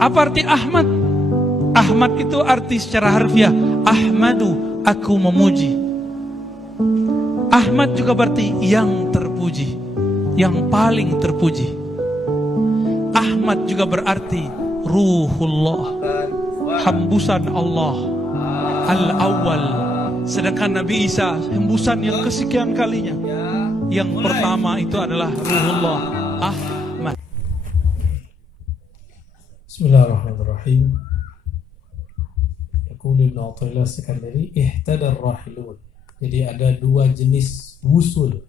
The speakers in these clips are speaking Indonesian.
Apa arti Ahmad? Ahmad itu arti secara harfiah, Ahmadu, aku memuji. Ahmad juga berarti yang terpuji, yang paling terpuji. Ahmad juga berarti Ruhullah, hembusan Allah Al-Awwal. Sedangkan Nabi Isa hembusan yang kesekian kalinya. Yang pertama itu adalah Ruhullah Ahmad. Bismillahirrahmanirrahim. Yaqulu Ibnu Athaillah Sekandari, ihtadar rahilun. Jadi ada dua jenis wusul.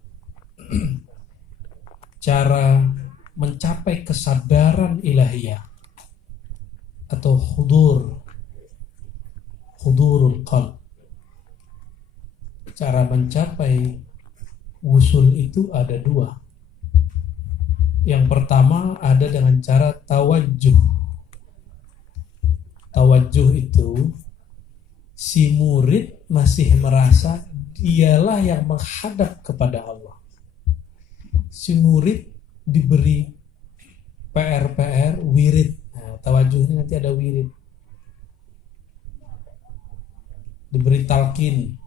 Cara mencapai kesadaran ilahiyah atau hudurul qalb. Cara mencapai wusul itu ada dua. Yang pertama ada dengan cara tawajjuh. Tawajjuh itu si murid masih merasa dialah yang menghadap kepada Allah. Si murid diberi PR wirid. Nah, tawajuh ini nanti ada wirid. Diberi talqin.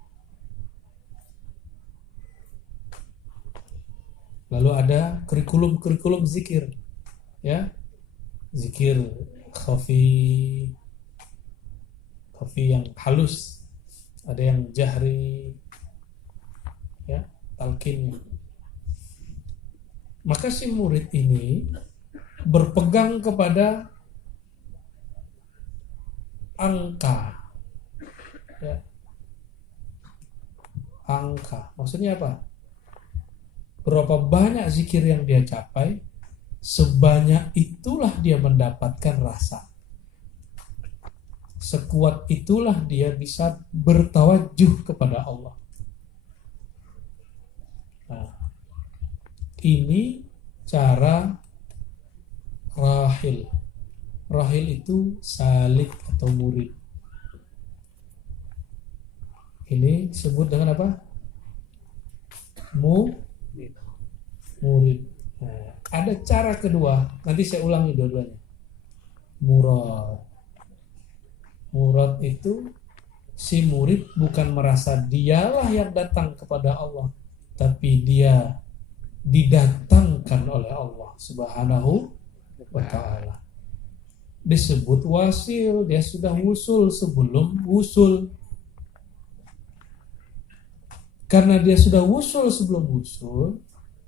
Lalu ada kurikulum zikir. Ya. Zikir khafi yang halus. Ada yang jahri. Ya, talqin. Maka si murid ini berpegang kepada angka. Ya. Angka. Maksudnya apa? Berapa banyak zikir yang dia capai, sebanyak itulah dia mendapatkan rasa. Sekuat itulah dia bisa bertawajuh kepada Allah. Nah, ini cara rahil. Rahil itu salik atau murid. Ini disebut dengan apa? Murid. Nah, ada cara kedua. Nanti saya ulangi dua-duanya. Murad itu si murid bukan merasa dialah yang datang kepada Allah, tapi dia didatangkan oleh Allah Subhanahu wa ta'ala. Disebut wasil, dia sudah wusul sebelum wusul. Karena dia sudah wusul sebelum wusul,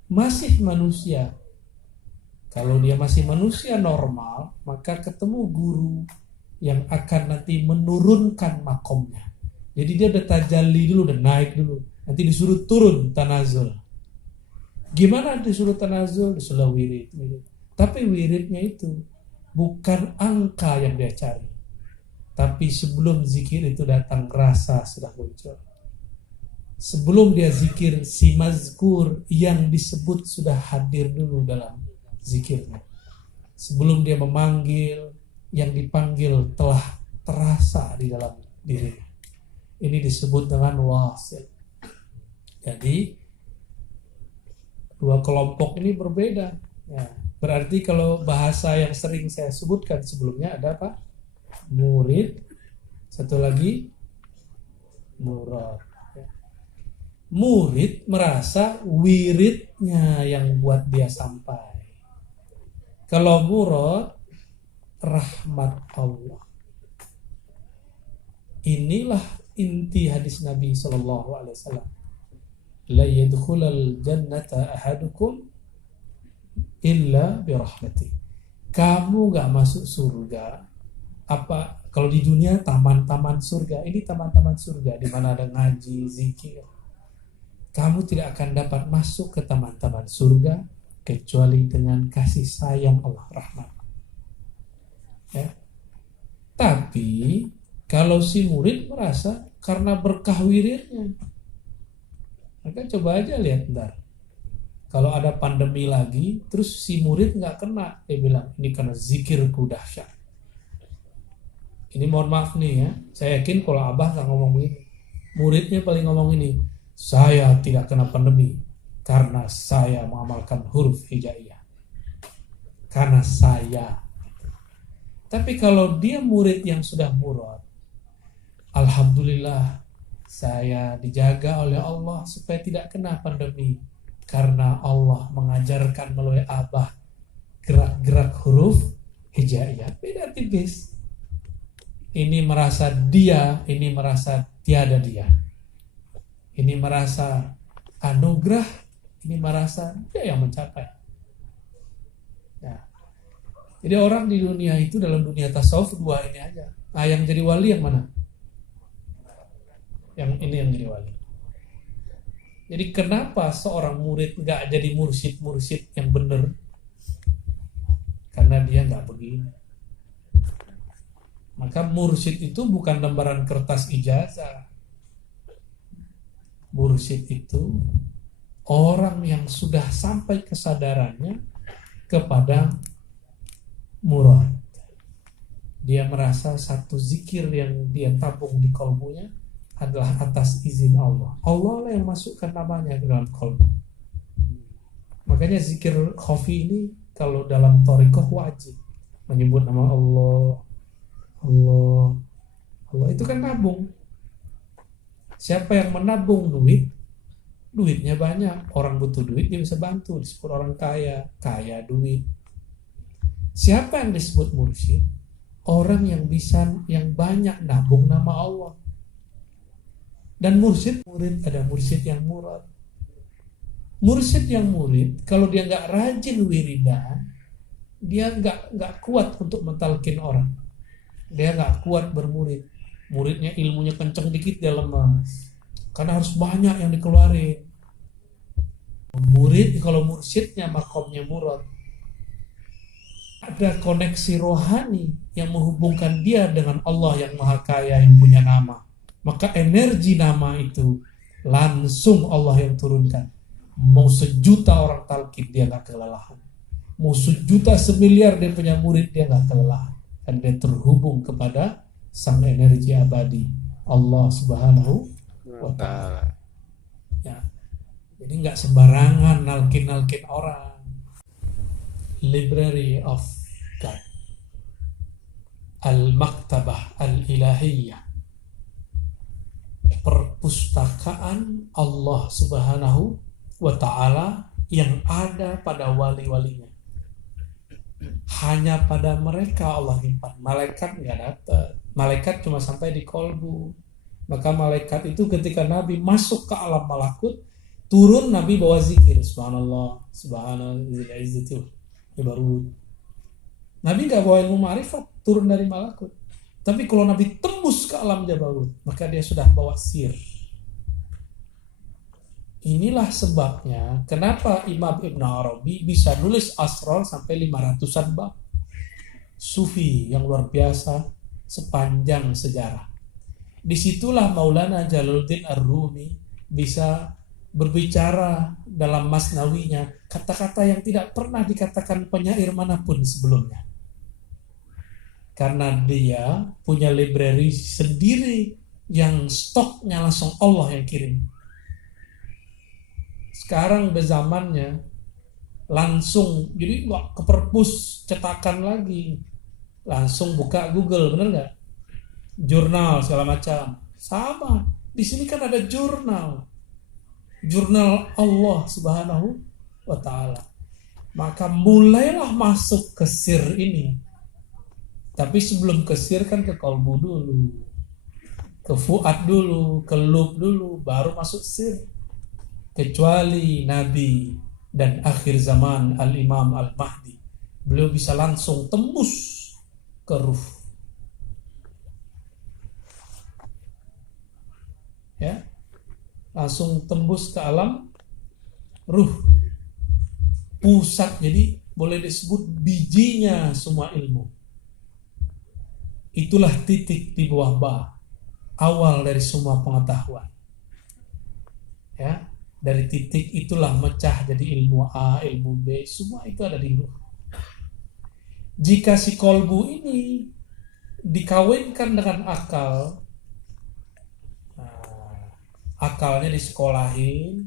masih manusia. Kalau dia masih manusia normal, maka ketemu guru yang akan nanti menurunkan makomnya. Jadi dia udah tajalli dulu, udah naik dulu. Nanti disuruh turun tanazul. Gimana disuruh tanazul? Disuruh wirid. Tapi wiridnya itu bukan angka yang dia cari. Tapi sebelum zikir itu datang rasa sudah muncul. Sebelum dia zikir, si mazkur yang disebut sudah hadir dulu dalam zikirnya. Sebelum dia memanggil, yang dipanggil telah terasa di dalam dirinya. Ini disebut dengan wasil. Jadi dua kelompok ini berbeda. Ya, berarti kalau bahasa yang sering saya sebutkan sebelumnya ada apa? Murid. Satu lagi murad. Ya. Murid merasa wiridnya yang buat dia sampai. Kalau murad, rahmat Allah. Inilah inti hadis Nabi SAW. La yadkhulal jannata ahadukum illa birahmati. Kamu gak masuk surga. Apa kalau di dunia taman-taman surga, ini taman-taman surga di mana ada ngaji, zikir. Kamu tidak akan dapat masuk ke taman-taman surga kecuali dengan kasih sayang Allah, rahmat. Ya. Tapi kalau si murid merasa karena berkah wiridnya, maka coba aja lihat ntar. Kalau ada pandemi lagi, terus si murid nggak kena, dia bilang ini karena zikirku dahsyat. Ini mohon maaf nih ya, saya yakin kalau abah nggak ngomong begini, muridnya paling ngomong ini, saya tidak kena pandemi karena saya mengamalkan huruf hijaiyah. Karena saya. Tapi kalau dia murid yang sudah murad, alhamdulillah saya dijaga oleh Allah supaya tidak kena pandemi. Karena Allah mengajarkan melalui abah gerak-gerak huruf hijaiyah. Beda tipis. Ini merasa dia, ini merasa tiada dia. Ini merasa anugerah, ini merasa dia yang mencapai. Nah, jadi orang di dunia itu, dalam dunia tasawuf dua ini aja. Ah, yang jadi wali yang mana? Yang ini yang jadi wali. Jadi kenapa seorang murid nggak jadi mursyid yang benar? Karena dia nggak begini. Maka mursyid itu bukan lembaran kertas ijazah. Mursyid itu orang yang sudah sampai kesadarannya kepada murad. Dia merasa satu zikir yang dia tabung di kalbunya adalah atas izin Allah. Allah lah yang masukkan namanya ke dalam kalbu. Makanya zikir khafi ini kalau dalam thariqah wajib menyebut nama Allah. Allah itu kan nabung. Siapa yang menabung duit, duitnya banyak. Orang butuh duit dia bisa bantu. Disebut orang kaya, kaya duit. Siapa yang disebut mursyid? Orang yang bisa, yang banyak nabung nama Allah. Dan mursyid murid, ada mursyid yang murad. Mursyid yang murid, kalau dia nggak rajin wiridan, dia nggak kuat untuk mentalkin orang. Dia nggak kuat bermurid. Muridnya ilmunya kenceng dikit dia lemas. Karena harus banyak yang dikeluarin. Murid, kalau mursyidnya makomnya murad, ada koneksi rohani yang menghubungkan dia dengan Allah yang maha kaya yang punya nama. Maka energi nama itu langsung Allah yang turunkan. Mau sejuta orang talqin dia gak kelelahan. Mau sejuta semiliar dia punya murid dia gak kelelahan. Dan dia terhubung kepada sang energi abadi Allah Subhanahu wa ta'ala. Ya. Jadi gak sembarangan nalkin orang. Library of God, Al-Maktabah Al-Ilahiyah, perpustakaan Allah Subhanahu wa ta'ala yang ada pada wali-walinya. Hanya pada mereka Allah nyimpan. Malaikat nggak dapat. Malaikat cuma sampai di kolbu. Maka malaikat itu ketika Nabi masuk ke alam malakut, turun Nabi bawa zikir subhanallah, subhanallah, izzati baru. Nabi nggak bawa ilmu ma'rifat turun dari malakut. Tapi kalau Nabi tembus ke alam jabarut, maka dia sudah bawa sir. Inilah sebabnya kenapa Imam Ibn Arabi bisa nulis asrar sampai 500-an bab. Sufi yang luar biasa sepanjang sejarah. Disitulah Maulana Jalaluddin Ar-Rumi bisa berbicara dalam masnawinya kata-kata yang tidak pernah dikatakan penyair manapun sebelumnya. Karena dia punya library sendiri yang stoknya langsung Allah yang kirim. Sekarang bezamannya langsung, jadi nggak ke perpus cetakan lagi, langsung buka Google, bener nggak? Jurnal segala macam, sama. Di sini kan ada jurnal Allah Subhanahu wa ta'ala. Maka mulailah masuk ke sir ini. Tapi sebelum ke sir kan ke kolbu dulu, ke fuad dulu, ke lub dulu, baru masuk sir. Kecuali Nabi dan akhir zaman Al-Imam Al-Mahdi, beliau bisa langsung tembus ke ruh. Ya, langsung tembus ke alam ruh, pusat. Jadi boleh disebut bijinya semua ilmu. Itulah titik di bawah ba, awal dari semua pengetahuan. Ya, dari titik itulah mecah jadi ilmu A, ilmu B, semua itu ada di ruh. Jika si kolbu ini dikawinkan dengan akal, akalnya disekolahin,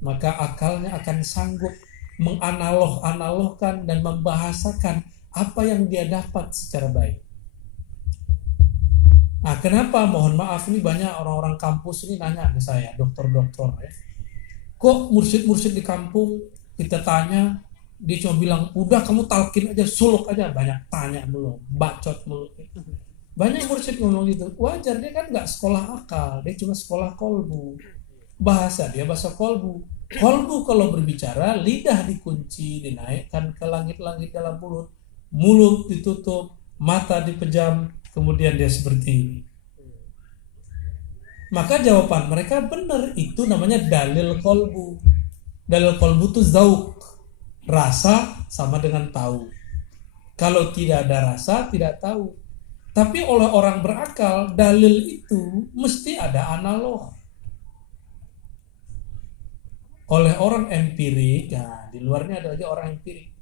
maka akalnya akan sanggup menganaloh-analogkan dan membahasakan apa yang dia dapat secara baik. Nah, kenapa? Mohon maaf, ini banyak orang-orang kampus ini nanya ke saya, dokter-dokter ya. Kok mursyid-mursyid di kampung kita tanya, dia cuma bilang, udah kamu talkin aja, suluk aja. Banyak tanya mulu, bacot mulu. Banyak mursyid ngomong gitu. Wajar, dia kan nggak sekolah akal, dia cuma sekolah kolbu. Bahasa dia bahasa kolbu. Kolbu kalau berbicara, lidah dikunci, dinaikkan ke langit-langit dalam mulut. Mulut ditutup, mata dipejam, kemudian dia seperti ini. Maka jawaban mereka benar, itu namanya dalil kolbu. Dalil kolbu itu zauk, rasa sama dengan tahu. Kalau tidak ada rasa, tidak tahu. Tapi oleh orang berakal, dalil itu mesti ada analog. Oleh orang empirik, nah di luarnya ada lagi orang empirik.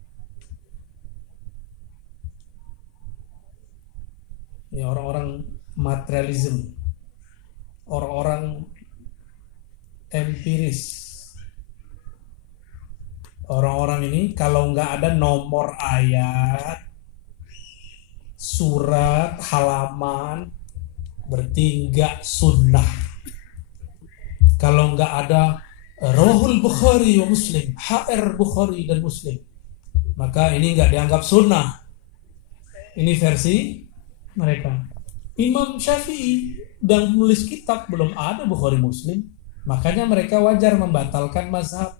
Ini orang-orang materialism, orang-orang empiris. Orang-orang ini kalau nggak ada nomor ayat, surat, halaman, berarti nggak sunnah. Kalau nggak ada Rawahul Bukhari wa Muslim, HR Bukhari dan Muslim, maka ini nggak dianggap sunnah. Ini versi mereka. Imam Syafi'i dan menulis kitab belum ada Bukhari Muslim, makanya mereka wajar membatalkan mazhab.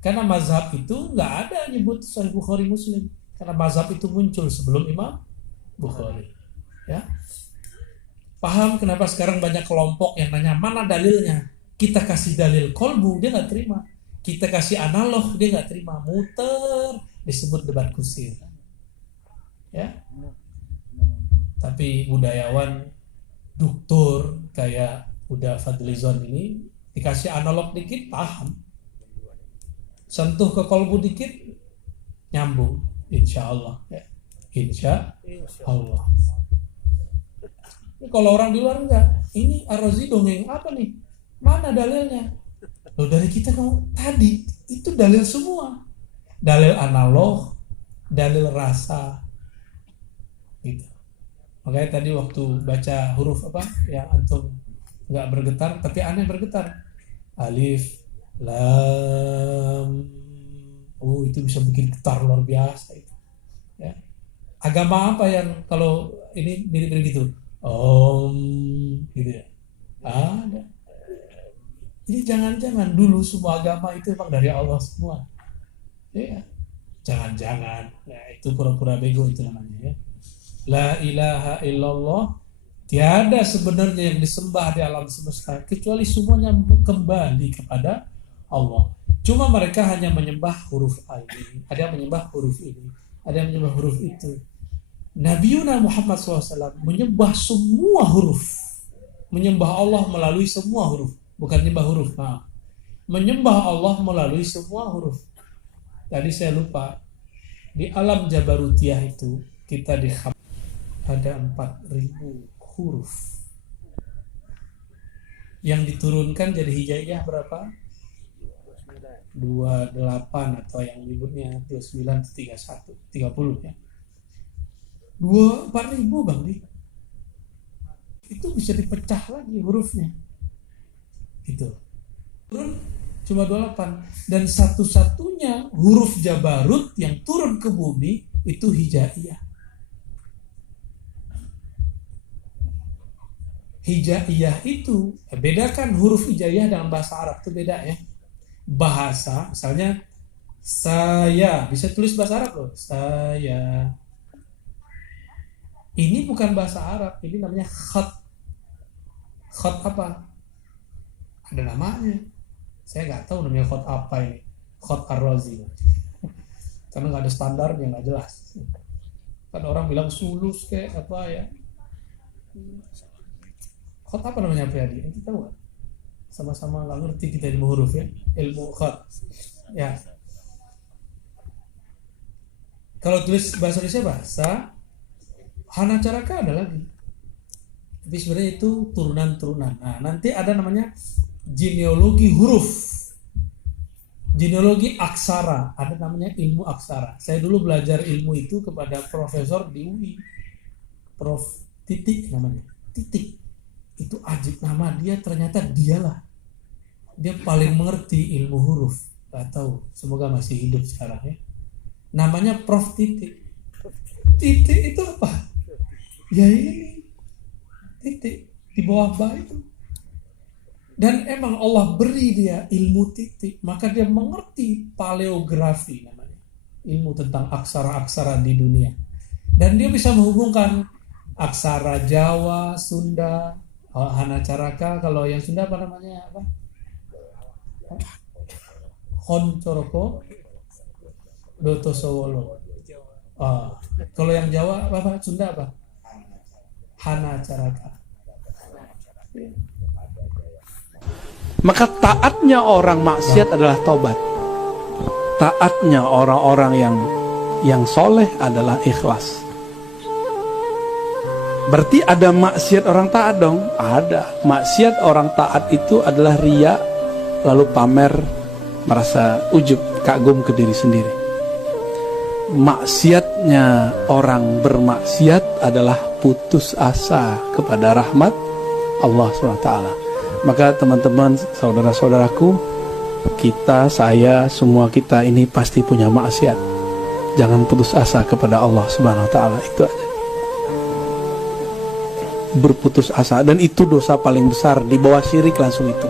Karena mazhab itu nggak ada nyebut Sahih Bukhari Muslim, karena mazhab itu muncul sebelum Imam Bukhari. Ya, paham kenapa sekarang banyak kelompok yang nanya mana dalilnya? Kita kasih dalil kolbu, dia nggak terima. Kita kasih analog, dia nggak terima. Muter, disebut debat kusir. Ya. Tapi budayawan, doktor kayak udah Fadlizon ini dikasih analog dikit paham. Sentuh ke kolbu dikit nyambung, insya Allah. Ya. Insya Allah. Ini kalau orang di luar enggak, ini Ar-Razi dongeng apa nih? Mana dalilnya? Loh, dari kita kamu tadi itu dalil semua. Dalil analog, dalil rasa. Gitu. Makanya tadi waktu baca huruf apa yang antum nggak bergetar tapi aneh bergetar. Alif, lam. Oh, itu bisa bikin getar luar biasa itu. Ya. Agama apa yang kalau ini mirip-mirip gitu? Gitu ya. Ada. Jadi jangan-jangan dulu semua agama itu memang dari Allah semua. Ya. Jangan-jangan. Ya, itu pura-pura bego itu namanya ya. La ilaha illallah, tiada sebenarnya yang disembah di alam semesta kecuali semuanya kembali kepada Allah. Cuma mereka hanya menyembah huruf ini, ada yang menyembah huruf ini, ada yang menyembah huruf itu. Nabiuna Muhammad SAW menyembah semua huruf, menyembah Allah melalui semua huruf, bukan menyembah huruf. Nah, menyembah Allah melalui semua huruf. Tadi saya lupa, di alam Jabarutiyah itu kita ada 4.000 huruf yang diturunkan jadi hijaiyah berapa? 28 atau yang menyebutnya 29 31 30 ya. 4.000 Bang Di. Itu bisa dipecah lagi hurufnya. Itu. Turun cuma 28 dan satu-satunya huruf Jabarut yang turun ke bumi itu hijaiyah. Hijaiyah itu bedakan huruf hijaiyah dalam bahasa Arab itu beda ya. Bahasa misalnya saya bisa tulis bahasa Arab loh. Saya. Ini bukan bahasa Arab, ini namanya khat. Khat apa? Ada namanya. Saya nggak tahu namanya khat apa ini. Khat Ar-Razi. Karena nggak ada standarnya, nggak jelas. Kan orang bilang sulus kayak apa ya. Khat apa namanya Pak Yadi? Kita tahu gak? Sama-sama gak ngerti kita ilmu huruf ya. Ilmu khat. Ya. Kalau tulis bahasa Indonesia bahasa Hana Caraka ada lagi. Tapi sebenarnya itu turunan-turunan. Nah, nanti ada namanya genealogi huruf. Genealogi aksara, ada namanya ilmu aksara. Saya dulu belajar ilmu itu kepada profesor di UI, Prof. Titik namanya. Titik. Itu ajib nama dia, ternyata dialah. Dia paling mengerti ilmu huruf. Gak tahu, semoga masih hidup sekarang ya. Namanya Prof. Titik. Titik itu apa? Ya ini. Titik. Di bawah ba itu. Dan emang Allah beri dia ilmu titik, maka dia mengerti paleografi namanya, ilmu tentang aksara-aksara di dunia. Dan dia bisa menghubungkan aksara Jawa, Sunda, Hanacaraka, kalau yang Sunda apa namanya apa? Honcoroko, Dotosowolo. Kalau yang Jawa apa? Sunda apa? Hanacaraka. Maka taatnya orang maksiat adalah tobat. Taatnya orang-orang yang soleh adalah ikhlas. Berarti ada maksiat orang taat dong? Ada. Maksiat orang taat itu adalah riya, lalu pamer, merasa ujub, kagum ke diri sendiri. Maksiatnya orang bermaksiat adalah putus asa kepada rahmat Allah SWT. Maka teman-teman, saudara-saudaraku, kita, saya, semua kita ini pasti punya maksiat. Jangan putus asa kepada Allah Subhanahu wa taala. Itu aja. Berputus asa, dan itu dosa paling besar, di bawah syirik langsung itu.